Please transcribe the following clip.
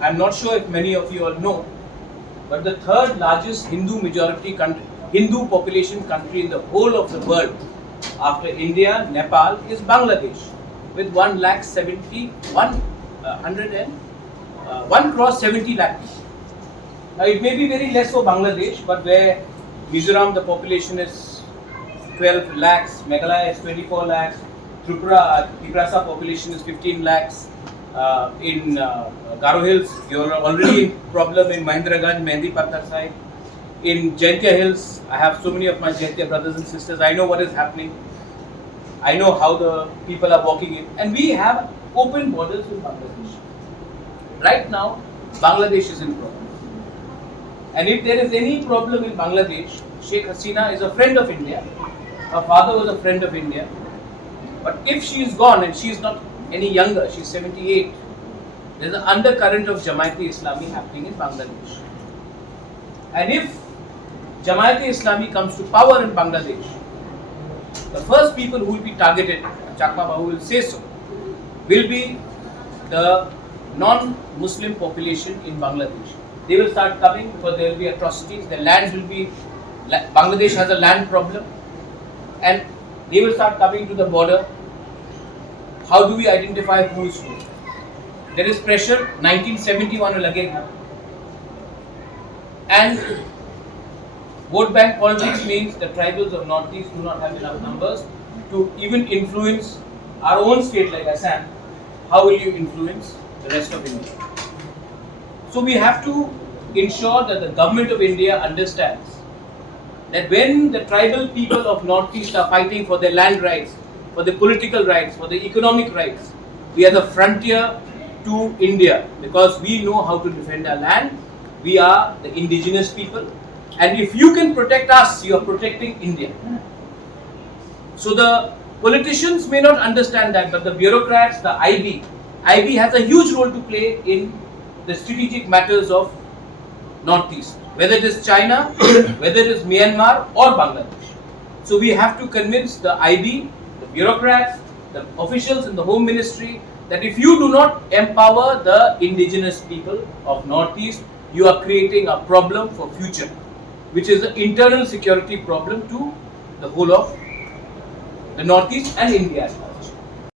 I'm not sure if many of you all know, but the third largest Hindu population country in the whole of the world after India, Nepal is Bangladesh with 1 crore 70 lakh. Now it may be very less for Bangladesh, but where Mizoram the population is 12 lakhs, Meghalaya is 24 lakhs, Tripura population is 15 lakhs. In Garo Hills, you're already in problem in Mahendraganj, Mehndi Patthar side. In Jaintia Hills, I have so many of my Jaintia brothers and sisters. I know what is happening. I know how the people are walking in. And we have open borders with Bangladesh. Right now, Bangladesh is in problem. And if there is any problem in Bangladesh, Sheikh Hasina is a friend of India. Her father was a friend of India. But if she is gone and she is not any younger, she's 78, there's an undercurrent of Jamaat-e-Islami happening in Bangladesh. And if Jamaat-e-Islami comes to power in Bangladesh, the first people who will be targeted, Chakma Babu will say so, will be the non-Muslim population in Bangladesh. They will start coming because there will be atrocities, the lands will be, Bangladesh has a land problem, and they will start coming to the border. How do we identify who is who? There is pressure, 1971 will again happen. And vote bank politics means the tribals of Northeast do not have enough numbers to even influence our own state like Assam. How will you influence the rest of India? So we have to ensure that the government of India understands that when the tribal people of Northeast are fighting for their land rights, for the political rights, for the economic rights, we are the frontier to India because we know how to defend our land. We are the indigenous people, and if you can protect us, you are protecting India. So the politicians may not understand that, but the bureaucrats, the IB has a huge role to play in the strategic matters of Northeast, whether it is China, whether it is Myanmar or Bangladesh. So we have to convince the IB, the bureaucrats, the officials in the Home Ministry that if you do not empower the indigenous people of Northeast, you are creating a problem for future, which is an internal security problem to the whole of the Northeast and India.